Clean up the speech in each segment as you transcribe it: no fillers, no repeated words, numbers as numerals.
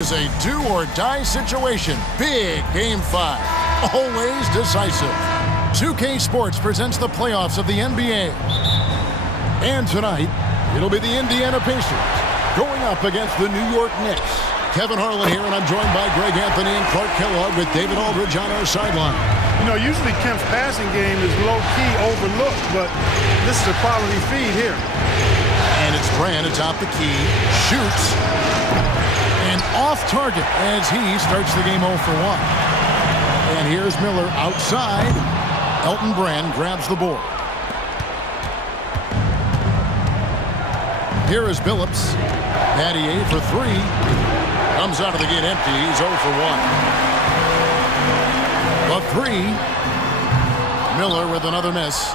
It's a do-or-die situation. Big Game 5. Always decisive. 2K Sports presents the playoffs of the NBA. And tonight, it'll be the Indiana Pacers going up against the New York Knicks. Kevin Harlan here, and I'm joined by Greg Anthony and Clark Kellogg with David Aldridge on our sideline. You know, usually Kemp's passing game is low-key overlooked, but this is a quality feed here. And it's Brand atop the key. Shoots. And off target as he starts the game 0 for 1. And here's Miller outside. Elton Brand grabs the board. Here is Billups. Battier for 3. Comes out of the gate empty. He's 0 for 1. A 3. Miller with another miss.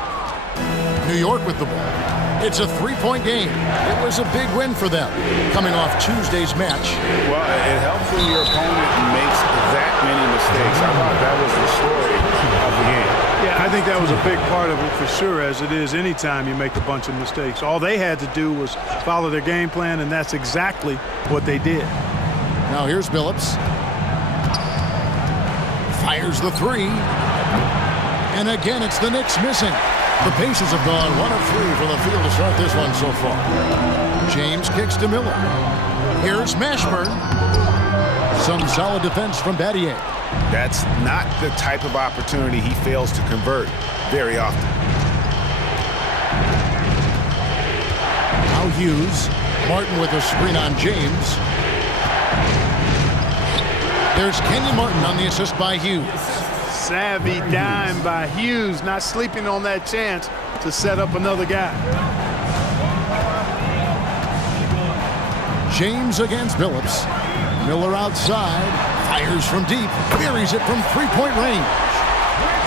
New York with the ball. It's a 3-point game. It was a big win for them, coming off Tuesday's match. Well, it helps when your opponent makes that many mistakes. I thought that was the story of the game. Yeah, I think that was a big part of it for sure, as it is anytime you make a bunch of mistakes. All they had to do was follow their game plan, and that's exactly what they did. Now here's Billups. Fires the 3. And again, it's the Knicks missing. The Pacers have gone 1 of 3 from the field to start this one so far. James kicks to Miller. Here's Mashburn. Some solid defense from Battier. That's not the type of opportunity he fails to convert very often. Now Hughes. Martin with a screen on James. There's Kenyon Martin on the assist by Hughes. Savvy dime by Hughes, not sleeping on that chance to set up another guy. James against Billups. Miller outside. Fires from deep. Buries it from 3-point range.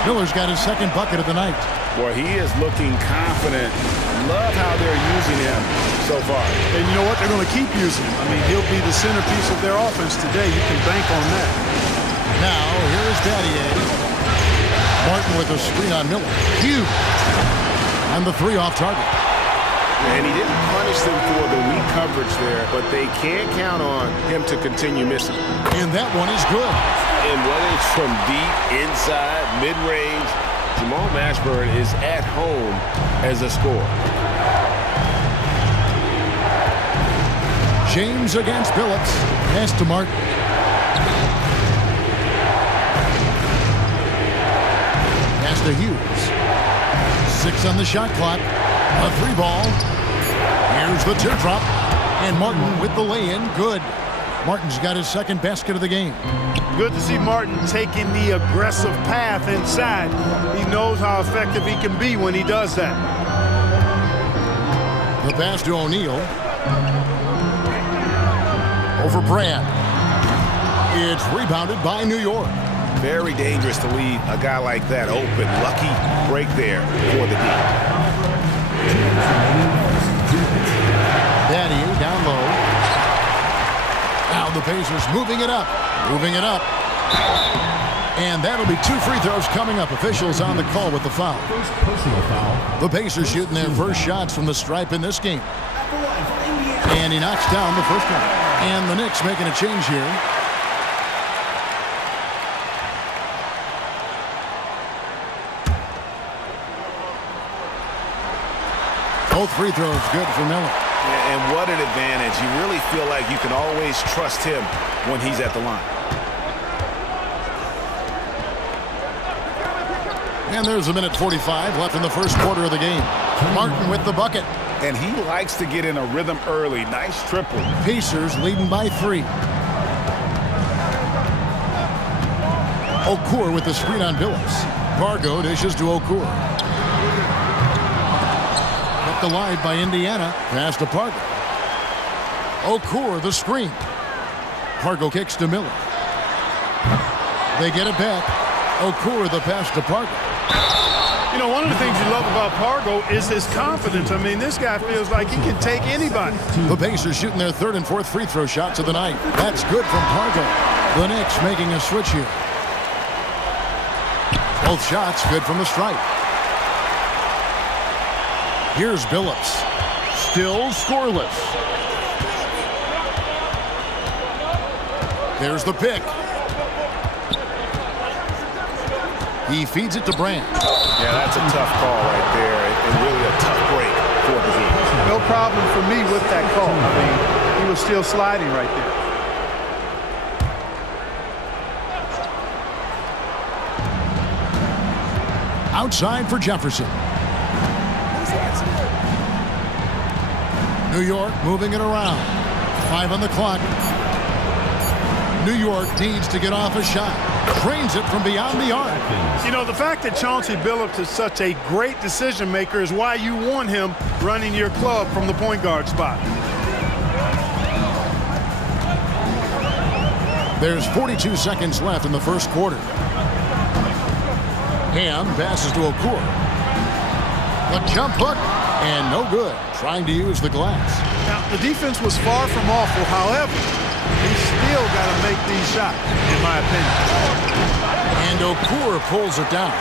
Miller's got his second bucket of the night. Well, he is looking confident. Love how they're using him so far. And you know what? They're going to keep using him. I mean, he'll be the centerpiece of their offense today. You can bank on that. Now, here is Battier. Martin with a screen on Miller. Hughes. And the 3 off target. And he didn't punish them for the weak coverage there, but they can't count on him to continue missing. And that one is good. And whether it's from deep, inside, mid-range, Jamal Mashburn is at home as a scorer. James against Billups. Pass to Martin. Pass to Hughes. 6 on the shot clock. A 3-ball. Here's the teardrop. And Martin with the lay-in. Good. Martin's got his second basket of the game. Good to see Martin taking the aggressive path inside. He knows how effective he can be when he does that. The pass to O'Neal. Over Brand. It's rebounded by New York. Very dangerous to leave a guy like that open. Lucky break there for the deep. Battier down low. Now the Pacers moving it up. Moving it up. And that'll be 2 free throws coming up. Officials on the call with the foul. Personal foul. The Pacers shooting their first shots from the stripe in this game. And he knocks down the first one. And the Knicks making a change here. Both free throws good for Miller. And what an advantage. You really feel like you can always trust him when he's at the line. And there's 1:45 left in the first quarter of the game. Martin with the bucket. And he likes to get in a rhythm early. Nice triple. Pacers leading by 3. Okur with the screen on Billups. Vargo dishes to Okur. Kept alive by Indiana. Pass to Pargo. Okur the screen. Pargo kicks to Miller. They get it back. Okur the pass to Pargo. You know, one of the things you love about Pargo is his confidence. I mean, this guy feels like he can take anybody. The Pacers shooting their 3rd and 4th free throw shots of the night. That's good from Pargo. The Knicks making a switch here. Both shots good from the stripe. Here's Billups. Still scoreless. There's the pick. He feeds it to Brand. Yeah, that's a tough call right there, and really a tough break for the game. No problem for me with that call. I mean, he was still sliding right there. Outside for Jefferson. New York moving it around. 5 on the clock. New York needs to get off a shot. Drains it from beyond the arc. You know, the fact that Chauncey Billups is such a great decision maker is why you want him running your club from the point guard spot. There's 42 seconds left in the first quarter. Ham passes to Okur. The jump hook, and no good. Trying to use the glass. Now, the defense was far from awful. However, he's still got to make these shots, in my opinion. And Okur pulls it down.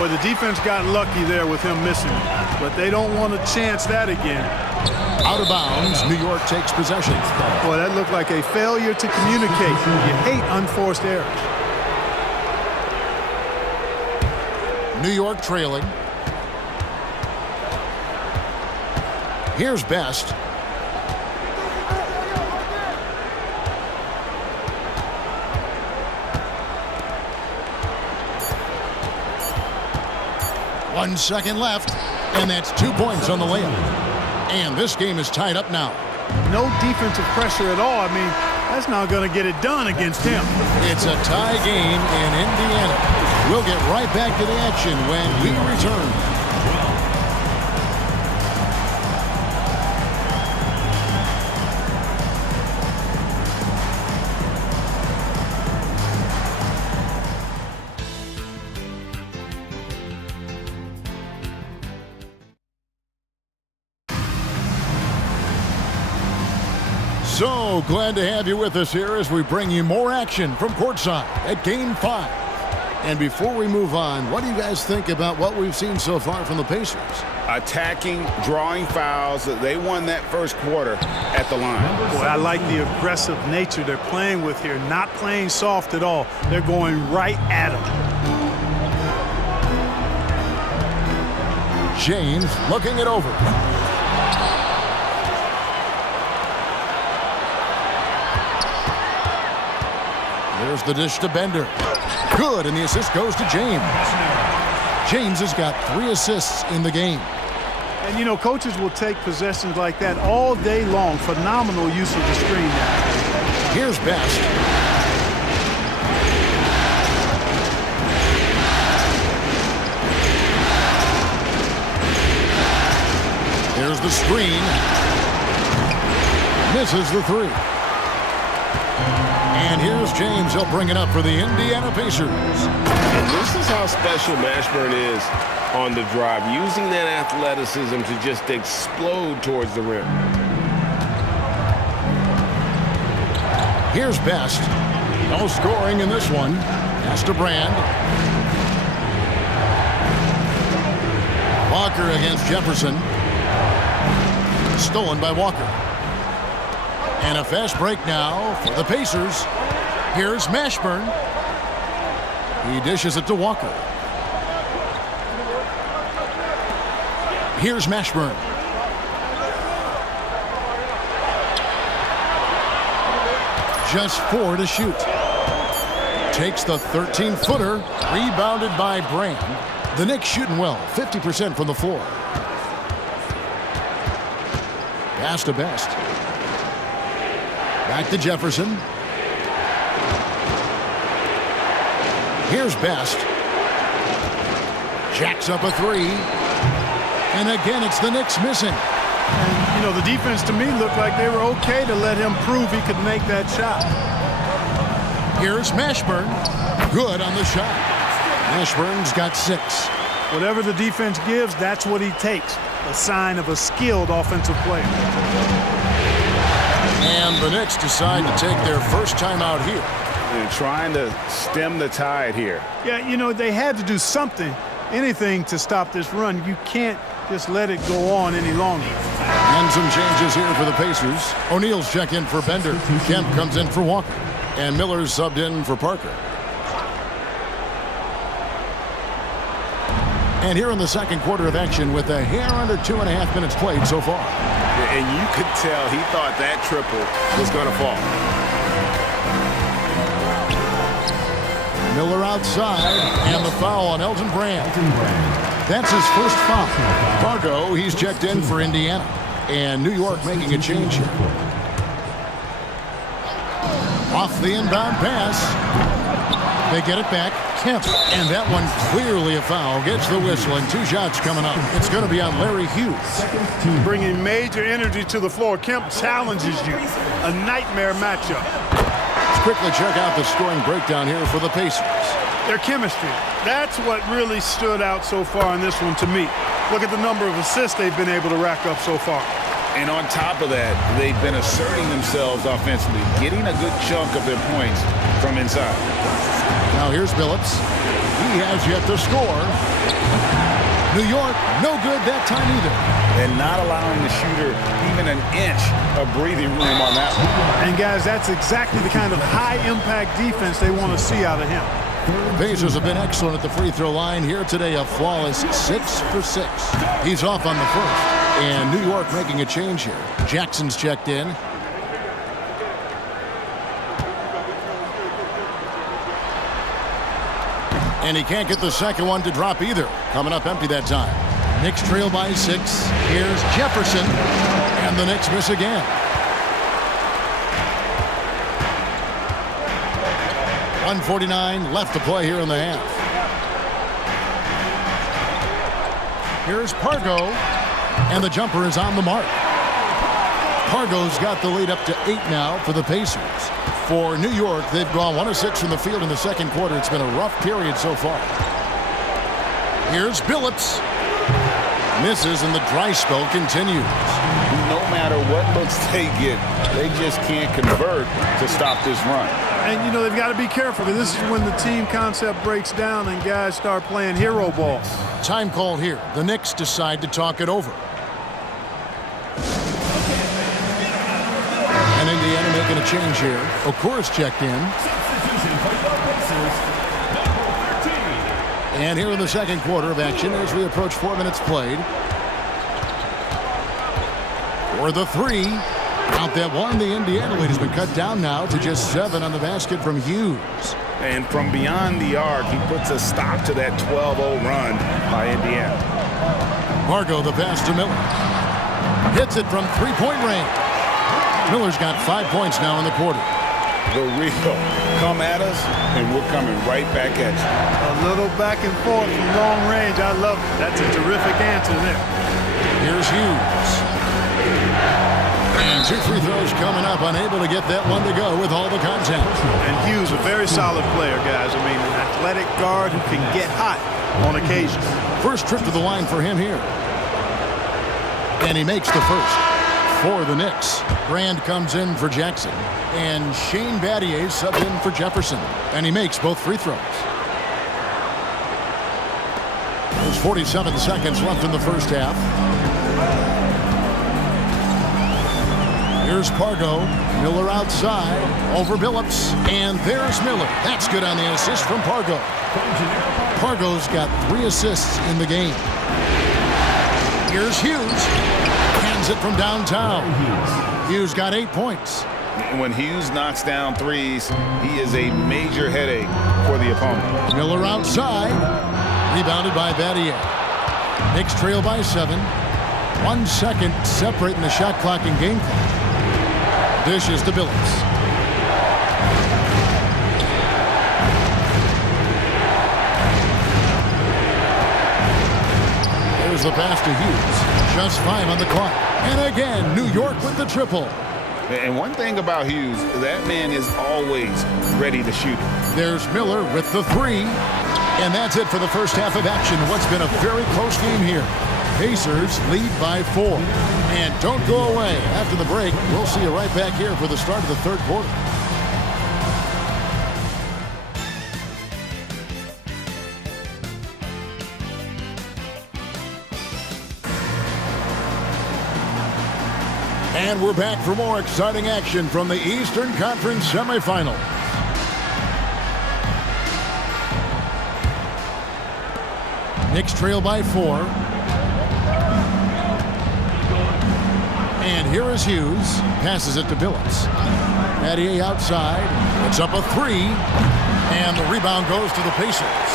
Well, the defense got lucky there with him missing, but they don't want to chance that again. Out of bounds, New York takes possession. Boy, that looked like a failure to communicate. You hate unforced errors. New York trailing. Here's Best. One second left, and that's 2 points on the layup. And this game is tied up now. No defensive pressure at all. I mean, that's not going to get it done against him. It's a tie game in Indiana. We'll get right back to the action when we return. So glad to have you with us here as we bring you more action from courtside at Game 5. And before we move on, what do you guys think about what we've seen so far from the Pacers? Attacking, drawing fouls. They won that first quarter at the line. Boy, I like the aggressive nature they're playing with here. Not playing soft at all. They're going right at him. James looking it over. There's the dish to Bender. Good, and the assist goes to James. James has got 3 assists in the game. And, you know, coaches will take possessions like that all day long. Phenomenal use of the screen now. Here's Best. Here's the screen. Misses the 3. And here's James. He'll bring it up for the Indiana Pacers. And this is how special Mashburn is on the drive, using that athleticism to just explode towards the rim. Here's Best. No scoring in this one. Pass to Brand. Walker against Jefferson. Stolen by Walker. And a fast break now for the Pacers. Here's Mashburn. He dishes it to Walker. Here's Mashburn. Just 4 to shoot. Takes the 13-footer. Rebounded by Brand. The Knicks shooting well. 50% from the floor. Pass to Best. Back to Jefferson. Here's Best. Jacks up a 3. And again, it's the Knicks missing. And, you know, the defense to me looked like they were okay to let him prove he could make that shot. Here's Mashburn. Good on the shot. Mashburn's got 6. Whatever the defense gives, that's what he takes. A sign of a skilled offensive player. And the Knicks decide to take their first timeout here. And trying to stem the tide here. Yeah, you know, they had to do something, anything to stop this run. You can't just let it go on any longer. And some changes here for the Pacers. O'Neal's check in for Bender. Kemp comes in for Walker. And Miller's subbed in for Parker. And here in the second quarter of action with a hair under 2.5 minutes played so far. And you could tell he thought that triple was going to fall. Miller outside, and the foul on Elton Brand. That's his first foul. Fargo, he's checked in for Indiana. And New York making a change here. Off the inbound pass. They get it back. Kemp, and that one clearly a foul. Gets the whistle, and 2 shots coming up. It's going to be on Larry Hughes. Bringing major energy to the floor. Kemp challenges you. A nightmare matchup. Let's quickly check out the scoring breakdown here for the Pacers. Their chemistry. That's what really stood out so far in this one to me. Look at the number of assists they've been able to rack up so far. And on top of that, they've been asserting themselves offensively, getting a good chunk of their points from inside. Now here's Billups. He has yet to score. New York, no good that time either. And not allowing the shooter even an inch of breathing room on that one. And guys, that's exactly the kind of high-impact defense they want to see out of him. Pacers have been excellent at the free throw line here today. A flawless 6 for 6. He's off on the first. And New York making a change here. Jackson's checked in. And he can't get the second one to drop either. Coming up empty that time. Knicks trail by 6. Here's Jefferson. And the Knicks miss again. 1:49 left to play here in the half. Here's Pargo. And the jumper is on the mark. Pargo's got the lead up to 8 now for the Pacers. For New York, they've gone 1 of 6 from the field in the second quarter. It's been a rough period so far. Here's Billups. Misses, and the dry spell continues. No matter what looks they get, they just can't convert to stop this run. And, you know, they've got to be careful, because this is when the team concept breaks down and guys start playing hero ball. Time called here. The Knicks decide to talk it over. And Indiana making a change here. Okur's checked in. And here in the second quarter of action as we approach 4 minutes played. For the 3. Out that one, the Indiana lead has been cut down now to just 7 on the basket from Hughes. And from beyond the arc, he puts a stop to that 12-0 run by Indiana. Pargo, the pass to Miller. Hits it from 3-point range. Miller's got 5 points now in the quarter. The real come at us, and we're coming right back at you. A little back and forth from long range. I love it. That's a terrific answer there. Here's Hughes. And 2 free throws coming up. Unable to get that one to go with all the contact. And Hughes, a very solid player, guys. I mean, an athletic guard who can get hot on occasion. First trip to the line for him here. And he makes the first for the Knicks. Brand comes in for Jackson. And Shane Battier subbed in for Jefferson. And he makes both free throws. There's 47 seconds left in the first half. Here's Pargo. Miller outside. Over Billups. And there's Miller. That's good on the assist from Pargo. Pargo's got 3 assists in the game. Here's Hughes. Hands it from downtown. Hughes got 8 points. When Hughes knocks down threes, he is a major headache for the opponent. Miller outside. Rebounded by Battier. Knicks trail by 7. 1 second separating the shot clock and game clock. Dishes to Billups. There's the pass to Hughes. Just 5 on the clock. And again, New York with the triple. And one thing about Hughes, that man is always ready to shoot. There's Miller with the 3. And that's it for the first half of action. What's been a very close game here. Pacers lead by 4. And don't go away. After the break, we'll see you right back here for the start of the third quarter. And we're back for more exciting action from the Eastern Conference semifinal. Knicks trail by 4. And here is Hughes. Passes it to Billups. Battier outside. It's up a 3. And the rebound goes to the Pacers.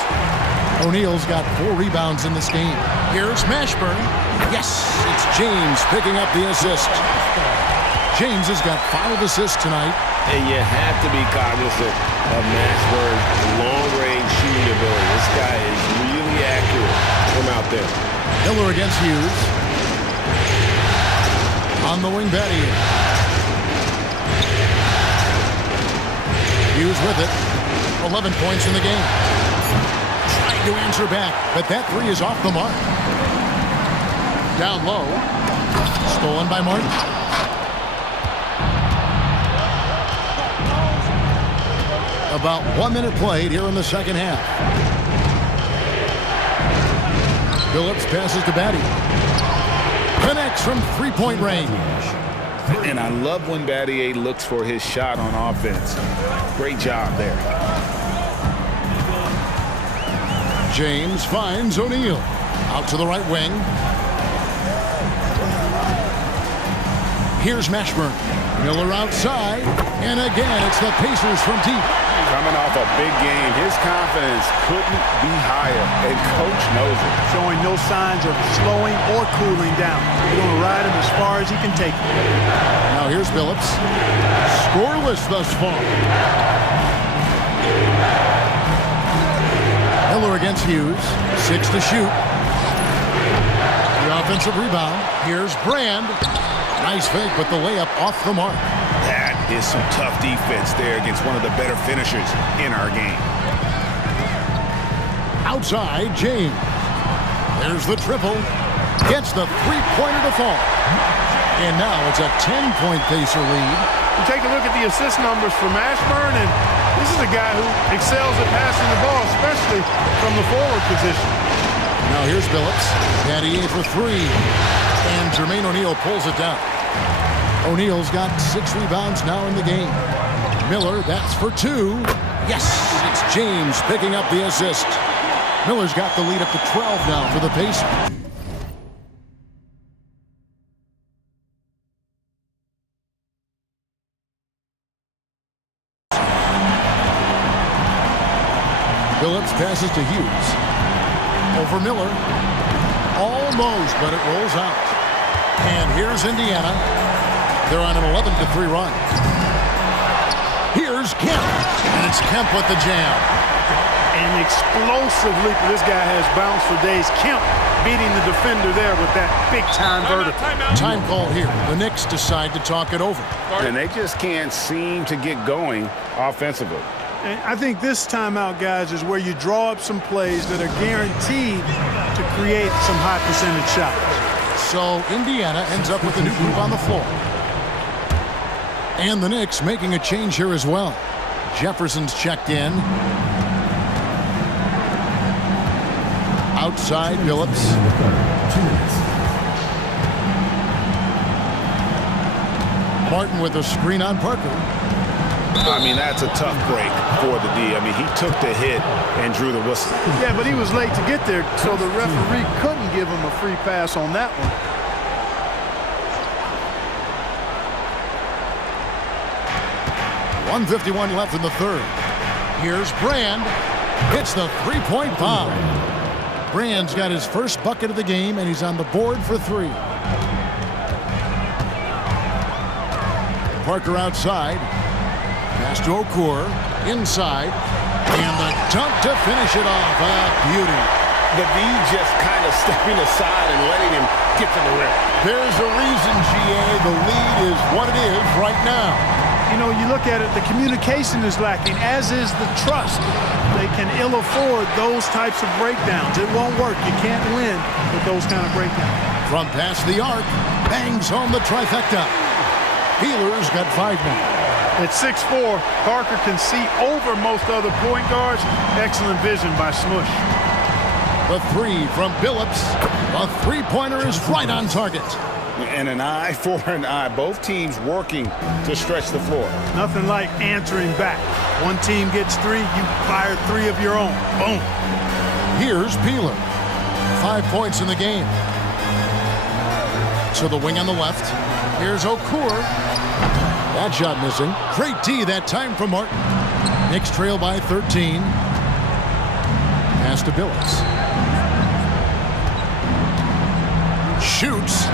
O'Neal's got 4 rebounds in this game. Here's Mashburn. Yes, it's James picking up the assist. James has got 5 assists tonight. And you have to be cognizant of Mashburn's long-range shooting ability. This guy is really accurate from out there. Miller against Hughes. On the wing, Battier. Hughes with it. 11 points in the game. Trying to answer back, but that 3 is off the mark. Down low. Stolen by Martin. About 1 minute played here in the second half. Billups passes to Battier. Connects from three-point range. And I love when Battier looks for his shot on offense. Great job there. James finds O'Neal. Out to the right wing. Here's Mashburn. Miller outside. And again, it's the Pacers from deep. Coming off a big game, his confidence couldn't be higher, and Coach knows it. Showing no signs of slowing or cooling down. He's going to ride him as far as he can take him. Now here's Billups. Scoreless thus far. Miller against Hughes. 6 to shoot. The offensive rebound. Here's Brand. Nice fake, but the layup off the mark. That is some tough defense there against one of the better finishers in our game. Outside, James. There's the triple. Gets the three-pointer to fall. And now it's a 10-point Pacer lead. You take a look at the assist numbers for Mashburn, and this is a guy who excels at passing the ball, especially from the forward position. Now here's Billups. Battier for 3. And Jermaine O'Neal pulls it down. O'Neal's got 6 rebounds now in the game. Miller, that's for 2. Yes, it's James picking up the assist. Miller's got the lead up to 12 now for the Pacers. Billups passes to Hughes. Over Miller. Almost, but it rolls out. And here's Indiana. They're on an 11-3 run. Here's Kemp. And it's Kemp with the jam. An explosive leap. This guy has bounce for days. Kemp beating the defender there with that big-time vertical. Time call here. The Knicks decide to talk it over. And they just can't seem to get going offensively. And I think this timeout, guys, is where you draw up some plays that are guaranteed to create some high-percentage shots. So Indiana ends up with a new group on the floor. And the Knicks making a change here as well. Jefferson's checked in. Outside, Billups. Martin with a screen on Parker. I mean, that's a tough break for the D. I mean, he took the hit and drew the whistle. Yeah, but he was late to get there, so the referee couldn't give him a free pass on that one. 1:51 left in the third. Here's Brand. Hits the three-point bomb. Brand's got his first bucket of the game, and he's on the board for 3. Parker outside. Pass to Okur. Inside. And the dunk to finish it off. A beauty. The D just kind of stepping aside and letting him get to the rim. There's a reason, GA. The lead is what it is right now. You know, you look at it, the communication is lacking, as is the trust. They can ill afford those types of breakdowns. It won't work. You can't win with those kind of breakdowns. From past the arc, bangs home the trifecta. Healer's got 5 now. At 6'4", Parker can see over most other point guards. Excellent vision by Smush. The 3 from Billups. The three-pointer is right on target. And an eye for an eye. Both teams working to stretch the floor. Nothing like answering back. One team gets 3, you fire 3 of your own. Boom. Here's Peeler. 5 points in the game. So the wing on the left. Here's Okur. That shot missing. Great D that time from Martin. Knicks trail by 13. Pass to Billups. Shoots.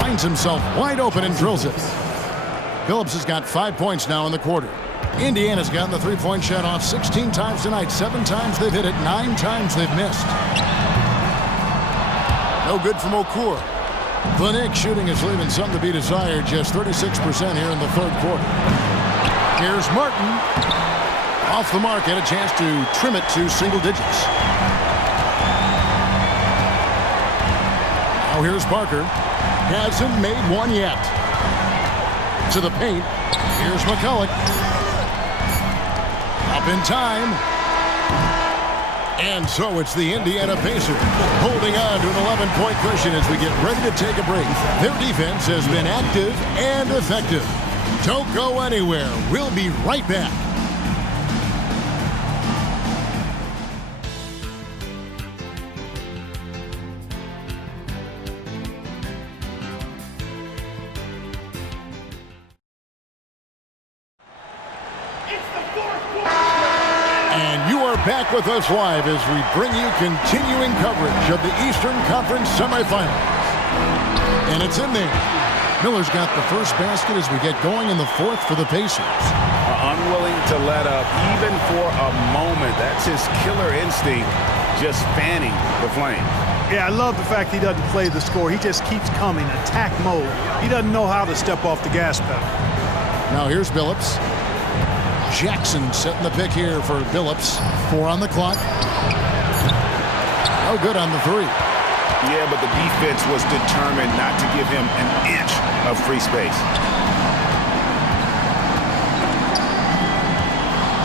Finds himself wide open and drills it. Billups has got 5 points now in the quarter. Indiana's gotten the three-point shot off 16 times tonight. 7 times they've hit it. 9 times they've missed. No good from Okur. The Knicks shooting is leaving something to be desired. Just 36% here in the third quarter. Here's Martin. Off the mark. Had a chance to trim it to single digits. Now here's Parker. Hasn't made one yet. To the paint. Here's McCulloch. Up in time. And so it's the Indiana Pacers holding on to an 11-point cushion as we get ready to take a break. Their defense has been active and effective. Don't go anywhere. We'll be right back. Back with us live as we bring you continuing coverage of the Eastern Conference semifinals. And it's in there. Miller's got the first basket as we get going in the fourth for the Pacers. Unwilling to let up even for a moment. That's his killer instinct, just fanning the flames. Yeah, I love the fact he doesn't play the score. He just keeps coming, attack mode. He doesn't know how to step off the gas pedal. Now here's Billups. Jackson setting the pick here for Billups. 4 on the clock. No good on the three. Yeah, but the defense was determined not to give him an inch of free space.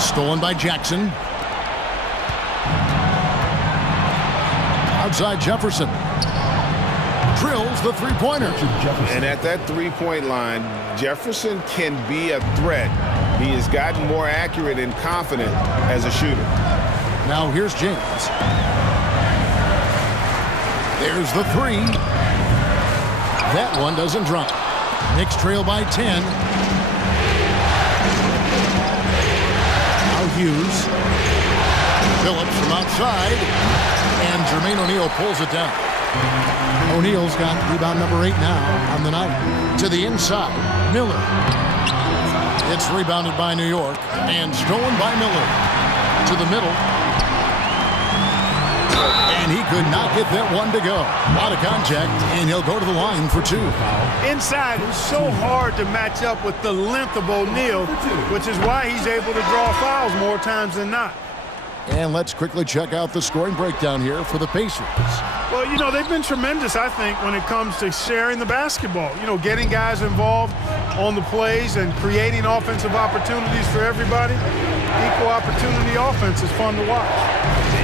Stolen by Jackson. Outside Jefferson. Drills the three-pointer. And at that three-point line, Jefferson can be a threat. He has gotten more accurate and confident as a shooter. Now here's James. There's the three. That one doesn't drop. Knicks trail by 10. Now Hughes. Phillips from outside. And Jermaine O'Neal pulls it down. O'Neal's got rebound number 8 now on the night. To the inside. Miller. It's rebounded by New York and stolen by Miller. To the middle. And he could not get that one to go. A lot of contact, and he'll go to the line for 2. Inside, it's so hard to match up with the length of O'Neal, which is why he's able to draw fouls more times than not. And let's quickly check out the scoring breakdown here for the Pacers. Well, you know, they've been tremendous, I think, when it comes to sharing the basketball. You know, getting guys involved on the plays and creating offensive opportunities for everybody. Equal opportunity offense is fun to watch.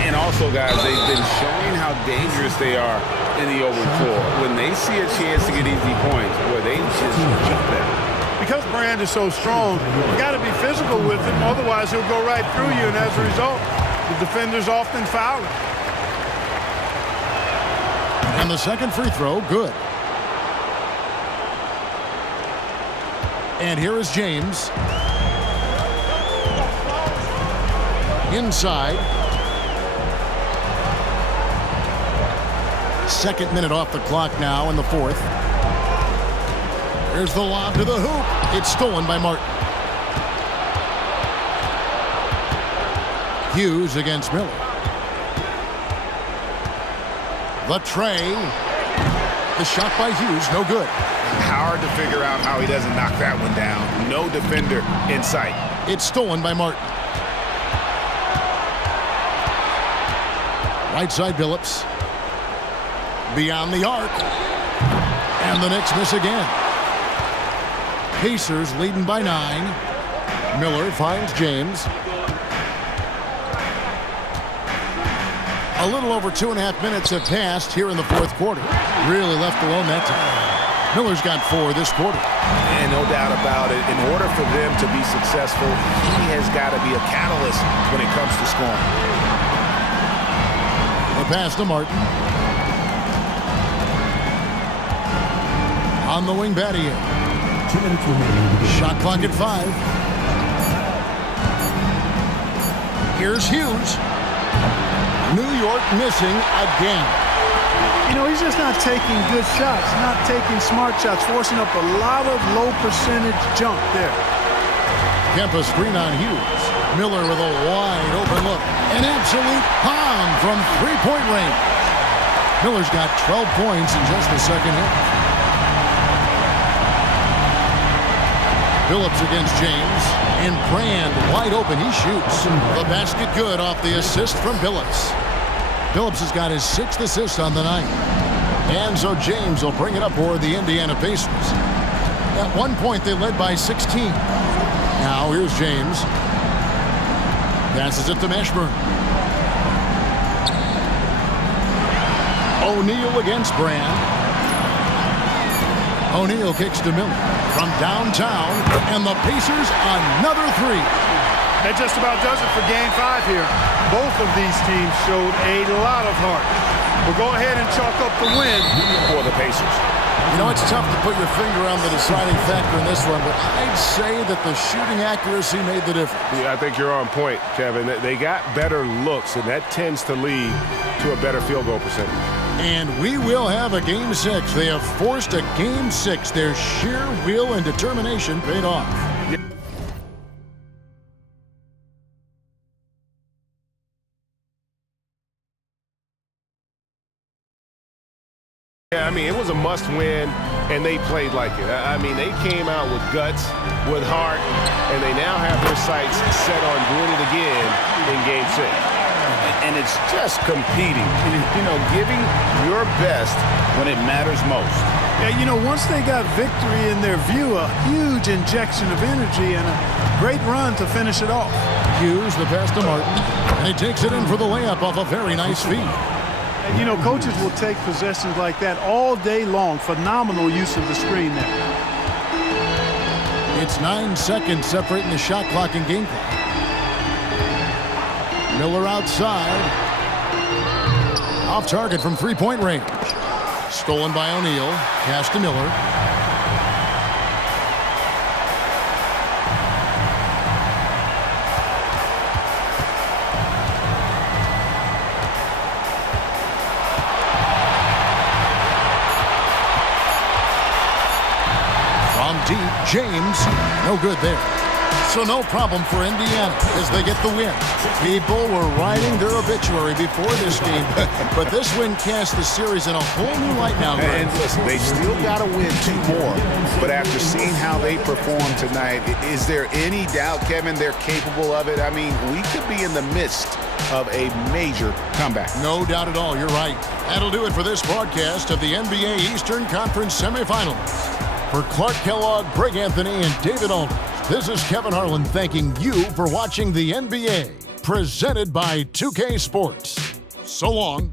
And also, guys, they've been showing how dangerous they are in the open floor. When they see a chance to get easy points, boy, they just jump at it. Because Brand is so strong, you got to be physical with him, otherwise he'll go right through you, and as a result, the defenders often foul him. And the second free throw, good. And here is James. Inside. Second minute off the clock now in the fourth. Here's the lob to the hoop. It's stolen by Martin. Hughes against Miller. The tray. The shot by Hughes, no good. Hard to figure out how he doesn't knock that one down. No defender in sight. It's stolen by Martin. Right side Billups. Beyond the arc. And the Knicks miss again. Pacers leading by 9. Miller finds James. A little over 2.5 minutes have passed here in the fourth quarter. Really left alone that time. Miller's got 4 this quarter. And no doubt about it, in order for them to be successful, he has got to be a catalyst when it comes to scoring. The pass to Martin. On the wing, Battier. Shot clock at 5. Here's Hughes. New York missing again. You know, he's just not taking good shots, not taking smart shots, forcing up a lot of low percentage jump there. Kempa screen on Hughes. Miller with a wide open look. An absolute bomb from three-point range. Miller's got 12 points in just the second half. Phillips against James. And Brand wide open. He shoots. The basket good off the assist from Phillips. Phillips has got his 6th assist on the night. And so James will bring it up for the Indiana Pacers. At one point, they led by 16. Now, here's James. Passes it to Mashburn. O'Neal against Brand. O'Neal kicks to Miller from downtown, and the Pacers another 3. That just about does it for Game 5 here. Both of these teams showed a lot of heart. We'll go ahead and chalk up the win for the Pacers. You know, it's tough to put your finger on the deciding factor in this one, but I'd say that the shooting accuracy made the difference. Yeah, I think you're on point, Kevin. They got better looks, and that tends to lead to a better field goal percentage. And we will have a Game 6. They have forced a Game 6. Their sheer will and determination paid off. Yeah, I mean, it was a must-win, and they played like it. I mean, they came out with guts, with heart, and they now have their sights set on doing it again in Game 6. And it's just competing, you know, giving your best when it matters most. Yeah, you know, once they got victory in their view, a huge injection of energy and a great run to finish it off. Hughes, the pass to Martin, and he takes it in for the layup off a very nice feed. And, you know, coaches will take possessions like that all day long. Phenomenal use of the screen there. It's 9 seconds separating the shot clock and game clock. Miller outside. Off target from three-point range. Stolen by O'Neal. Pass to Miller. From deep, James. No good there. So no problem for Indiana as they get the win. People were writing their obituary before this game, but this win cast the series in a whole new light now. And listen, they still got to win 2 more. But after seeing how they performed tonight, is there any doubt, Kevin, they're capable of it? I mean, we could be in the midst of a major comeback. No doubt at all. You're right. That'll do it for this broadcast of the NBA Eastern Conference semifinals. For Clark Kellogg, Greg Anthony, and David Aldridge, this is Kevin Harlan thanking you for watching the NBA, presented by 2K Sports. So long.